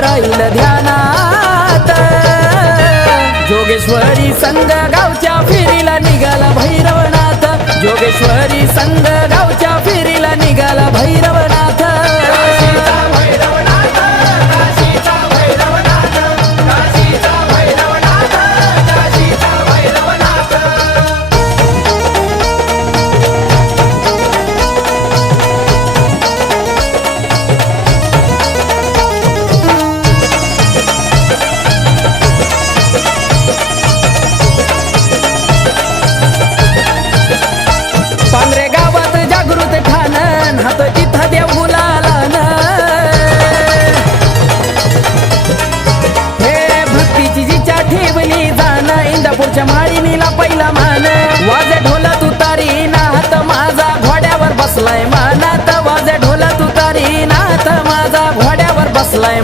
राहील ध्यानात। जोगेश्वरी संग गावच्या फेरीला निघाला भैरवनाथ, जोगेश्वरी संग गावच्या फेरीला निघाला भैरवनाथ। पांढरे गावात जागृत ठाणन, हात जिथं देव गुलालान। हे भक्तीची जिच्या ठेवली जाण, इंदापूरच्या माळिनीला पहिला मान। वाजे ढोल तुतारी नाथ, माझा घोड्यावर बसलाय मानात। वाजे ढोल तुतारी नाथ, माझा घोड्यावर बसलाय।